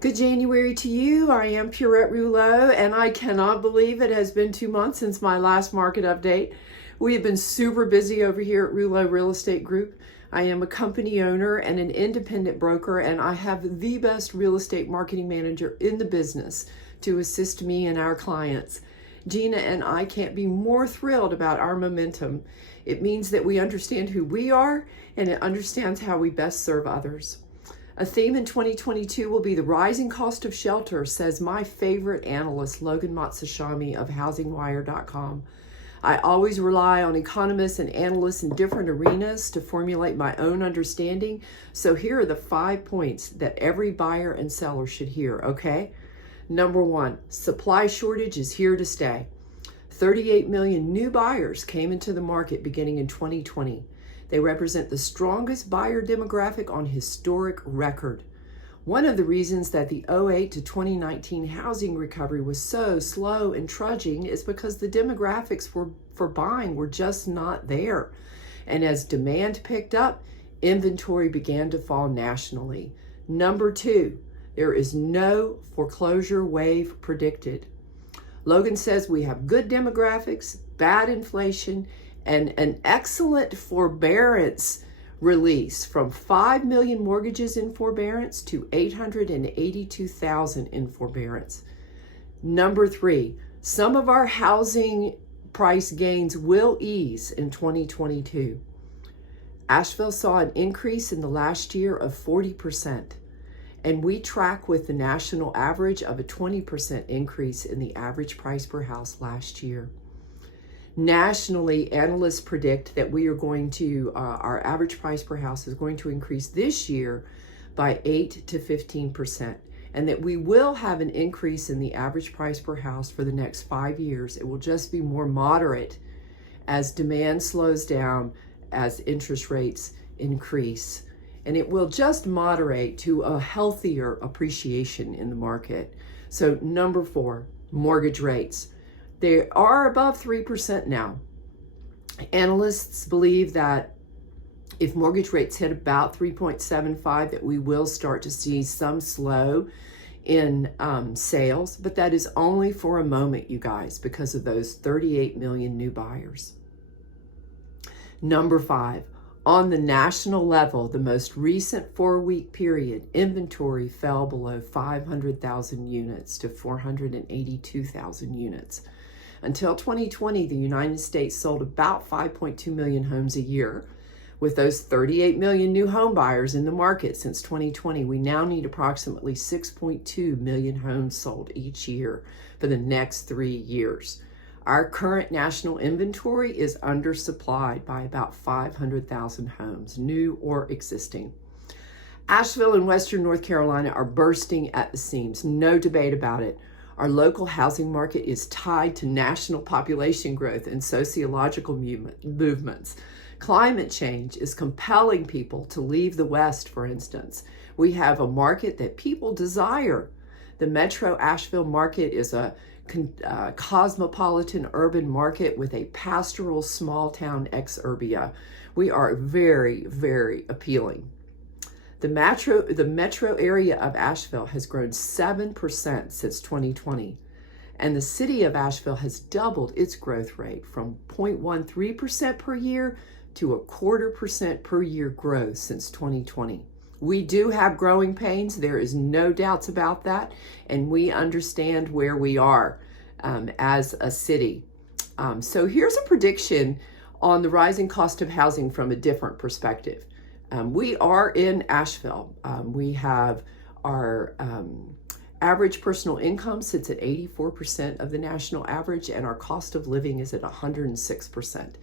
Good January to you. I am Pierrette Rouleau, and I cannot believe it has been 2 months since my last market update. We have been super busy over here at Rouleau Real Estate Group. I am a company owner and an independent broker, and I have the best real estate marketing manager in the business to assist me and our clients. Gina and I can't be more thrilled about our momentum. It means that we understand who we are, and it understands how we best serve others. A theme in 2022 will be the rising cost of shelter, says my favorite analyst, Logan Matsushima of HousingWire.com. I always rely on economists and analysts in different arenas to formulate my own understanding. So here are the 5 points that every buyer and seller should hear, okay? Number one, supply shortage is here to stay. 38 million new buyers came into the market beginning in 2020. They represent the strongest buyer demographic on historic record. One of the reasons that the 2008 to 2019 housing recovery was so slow and trudging is because the demographics for buying were just not there. And as demand picked up, inventory began to fall nationally. Number two, there is no foreclosure wave predicted. Logan says we have good demographics, bad inflation, and an excellent forbearance release from 5 million mortgages in forbearance to 882,000 in forbearance. Number three, some of our housing price gains will ease in 2022. Asheville saw an increase in the last year of 40%, and we track with the national average of a 20% increase in the average price per house last year. Nationally, analysts predict that our average price per house is going to increase this year by 8 to 15%, and that we will have an increase in the average price per house for the next 5 years. It will just be more moderate as demand slows down, as interest rates increase, and it will just moderate to a healthier appreciation in the market. So number four, mortgage rates. They are above 3% now. Analysts believe that if mortgage rates hit about 3.75, that we will start to see some slow in sales, but that is only for a moment, you guys, because of those 38 million new buyers. Number five, on the national level, the most recent 4-week period, inventory fell below 500,000 units to 482,000 units. Until 2020, the United States sold about 5.2 million homes a year. With those 38 million new home buyers in the market since 2020, we now need approximately 6.2 million homes sold each year for the next 3 years. Our current national inventory is undersupplied by about 500,000 homes, new or existing. Asheville and Western North Carolina are bursting at the seams, no debate about it. Our local housing market is tied to national population growth and sociological movements. Climate change is compelling people to leave the West, for instance. We have a market that people desire. The Metro Asheville market is a cosmopolitan urban market with a pastoral small town exurbia. We are very, very appealing. The metro area of Asheville has grown 7% since 2020, and the city of Asheville has doubled its growth rate from 0.13% per year to 0.25% per year growth since 2020. We do have growing pains, there is no doubts about that, and we understand where we are as a city. So here's a prediction on the rising cost of housing from a different perspective. We are in Asheville. We have our average personal income sits at 84% of the national average, and our cost of living is at 106%.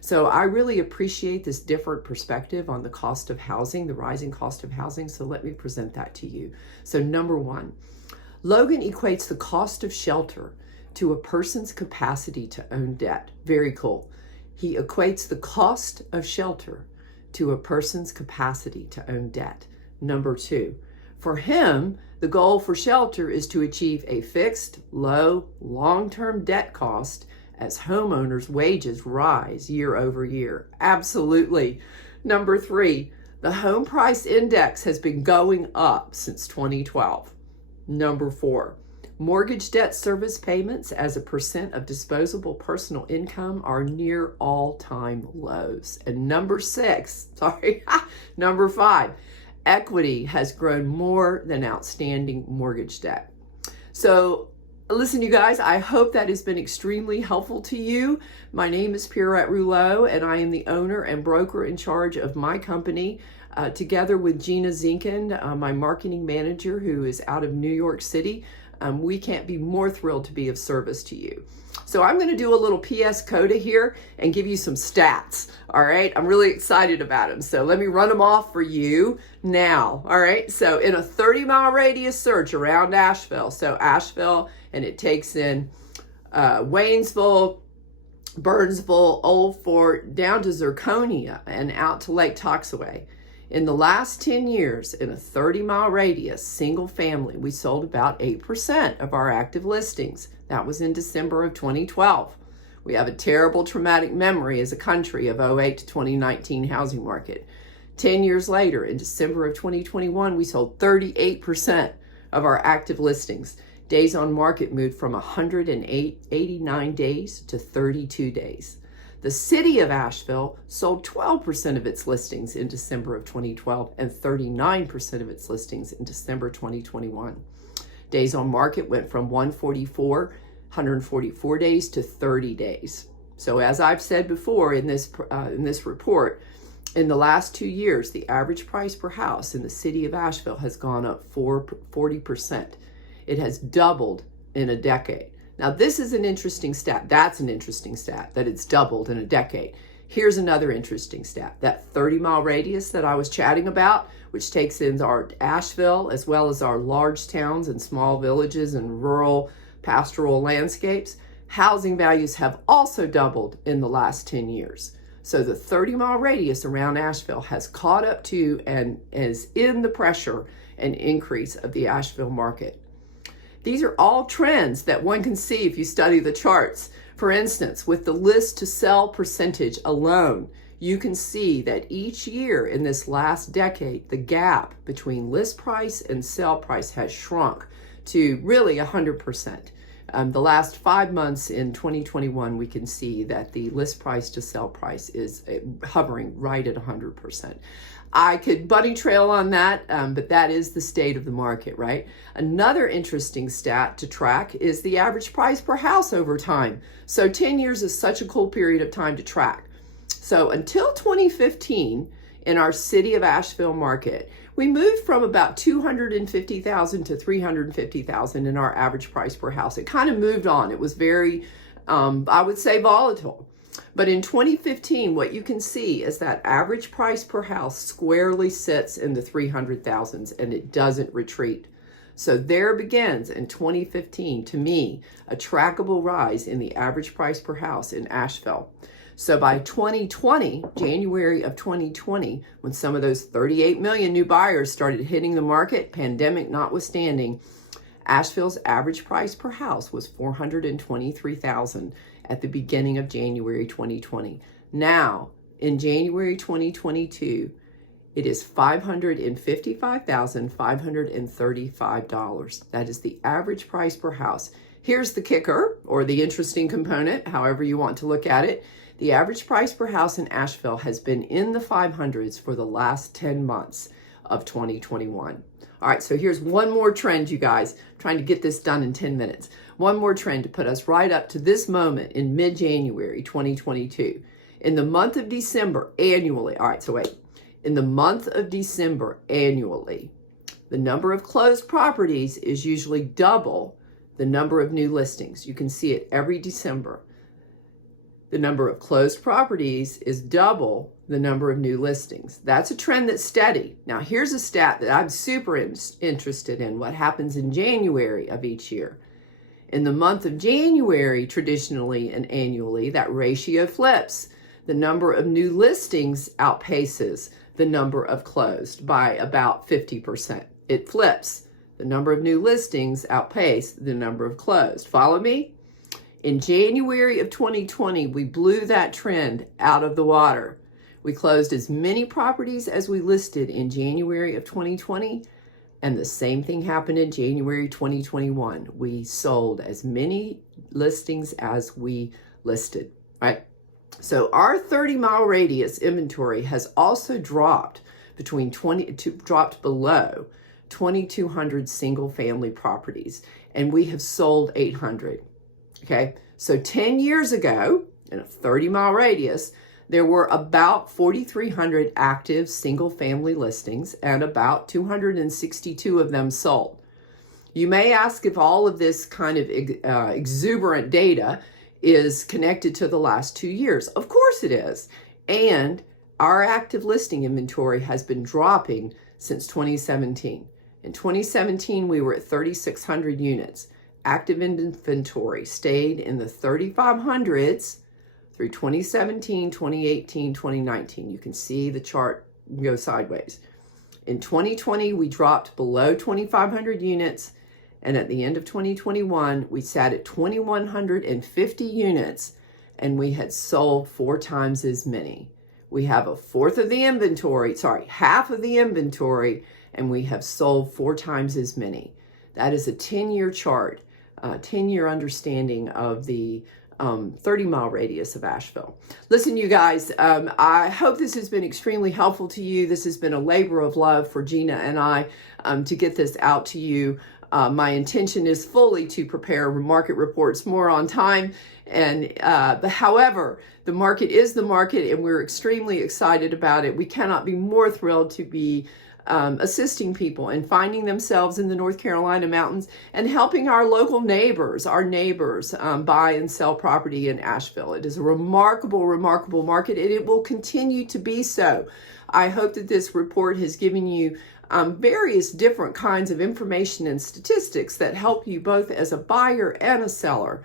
So I really appreciate this different perspective on the cost of housing, the rising cost of housing. So let me present that to you. So number one, Logan equates the cost of shelter to a person's capacity to own debt. Very cool. He equates the cost of shelter to a person's capacity to own debt. Number two, for him, the goal for shelter is to achieve a fixed, low, long-term debt cost as homeowners' wages rise year over year. Absolutely. Number three, the home price index has been going up since 2012. Number 4, mortgage debt service payments as a percent of disposable personal income are near all-time lows. And number 5, equity has grown more than outstanding mortgage debt. So listen, you guys, I hope that has been extremely helpful to you. My name is Pierrette Rouleau, and I am the owner and broker in charge of my company, together with Gina Zinkin, my marketing manager, who is out of New York City. We can't be more thrilled to be of service to you. So I'm going to do a little PS Coda here and give you some stats. All right. I'm really excited about them. So let me run them off for you now. All right. So in a 30-mile radius search around Asheville, so Asheville, and it takes in Waynesville, Burnsville, Old Fort, down to Zirconia and out to Lake Toxaway. In the last 10 years, in a 30-mile radius, single family, we sold about 8% of our active listings. That was in December of 2012. We have a terrible traumatic memory as a country of 08 to 2019 housing market. 10 years later, in December of 2021, we sold 38% of our active listings. Days on market moved from 189 days to 32 days. The city of Asheville sold 12% of its listings in December of 2012 and 39% of its listings in December 2021. Days on market went from 144 days to 30 days. So as I've said before in this report, in the last 2 years, the average price per house in the city of Asheville has gone up 40%. It has doubled in a decade. Now, this is an interesting stat. That's an interesting stat, that it's doubled in a decade. Here's another interesting stat. That 30-mile radius that I was chatting about, which takes in our Asheville, as well as our large towns and small villages and rural pastoral landscapes, housing values have also doubled in the last 10 years. So the 30-mile radius around Asheville has caught up to and is in the pressure and increase of the Asheville market. These are all trends that one can see if you study the charts. For instance, with the list to sell percentage alone, you can see that each year in this last decade, the gap between list price and sell price has shrunk to really 100%. The last 5 months in 2021, we can see that the list price to sell price is hovering right at 100%. I could bunny trail on that, but that is the state of the market, right? Another interesting stat to track is the average price per house over time. So 10 years is such a cool period of time to track. So until 2015, in our city of Asheville market, we moved from about $250,000 to $350,000 in our average price per house. It kind of moved on. It was very, I would say, volatile. But in 2015, what you can see is that average price per house squarely sits in the 300,000s and it doesn't retreat. So there begins in 2015, to me, a trackable rise in the average price per house in Asheville. So by 2020, January of 2020, when some of those 38 million new buyers started hitting the market, pandemic notwithstanding, Asheville's average price per house was $423,000 at the beginning of January 2020. Now, in January 2022, it is $555,535. That is the average price per house. Here's the kicker, or the interesting component, however you want to look at it. The average price per house in Asheville has been in the 500s for the last 10 months of 2021. All right, so here's one more trend, you guys. I'm trying to get this done in 10 minutes. One more trend to put us right up to this moment in mid-January 2022. In the month of December, annually, all right, so wait. In the month of December, annually, the number of closed properties is usually double the number of new listings. You can see it every December. The number of closed properties is double the number of new listings. That's a trend that's steady. Now, here's a stat that I'm super interested in, what happens in January of each year. In the month of January, traditionally and annually, that ratio flips. The number of new listings outpaces the number of closed by about 50%. It flips. The number of new listings outpace the number of closed. Follow me? In January of 2020, we blew that trend out of the water. We closed as many properties as we listed in January of 2020, And the same thing happened in January 2021. We sold as many listings as we listed, right? So our 30-mile radius inventory has also dropped dropped below 2,200 single-family properties, and we have sold 800. Okay, so 10 years ago, in a 30-mile radius, there were about 4,300 active single-family listings, and about 262 of them sold. You may ask if all of this kind of exuberant data is connected to the last 2 years. Of course it is. And our active listing inventory has been dropping since 2017. In 2017, we were at 3,600 units. Active inventory stayed in the 3,500s through 2017, 2018, 2019. You can see the chart go sideways. In 2020, we dropped below 2,500 units. And at the end of 2021, we sat at 2,150 units, and we had sold 4 times as many. We have half of the inventory, and we have sold 4 times as many. That is a 10-year chart, 10-year understanding of the 30-mile radius of Asheville. Listen, you guys, I hope this has been extremely helpful to you. This has been a labor of love for Gina and I to get this out to you. My intention is fully to prepare market reports more on time. However, the market is the market, and we're extremely excited about it. We cannot be more thrilled to be assisting people and finding themselves in the North Carolina mountains and helping our local neighbors, buy and sell property in Asheville. It is a remarkable, remarkable market, and it will continue to be so. I hope that this report has given you various different kinds of information and statistics that help you both as a buyer and a seller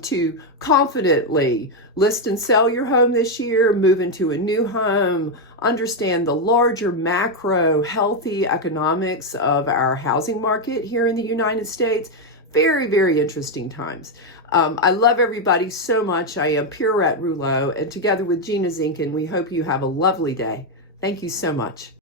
to confidently list and sell your home this year, move into a new home, understand the larger macro healthy economics of our housing market here in the United States. Very, very interesting times. I love everybody so much. I am Pierrette Rouleau, and together with Gina Zinkin, we hope you have a lovely day. Thank you so much.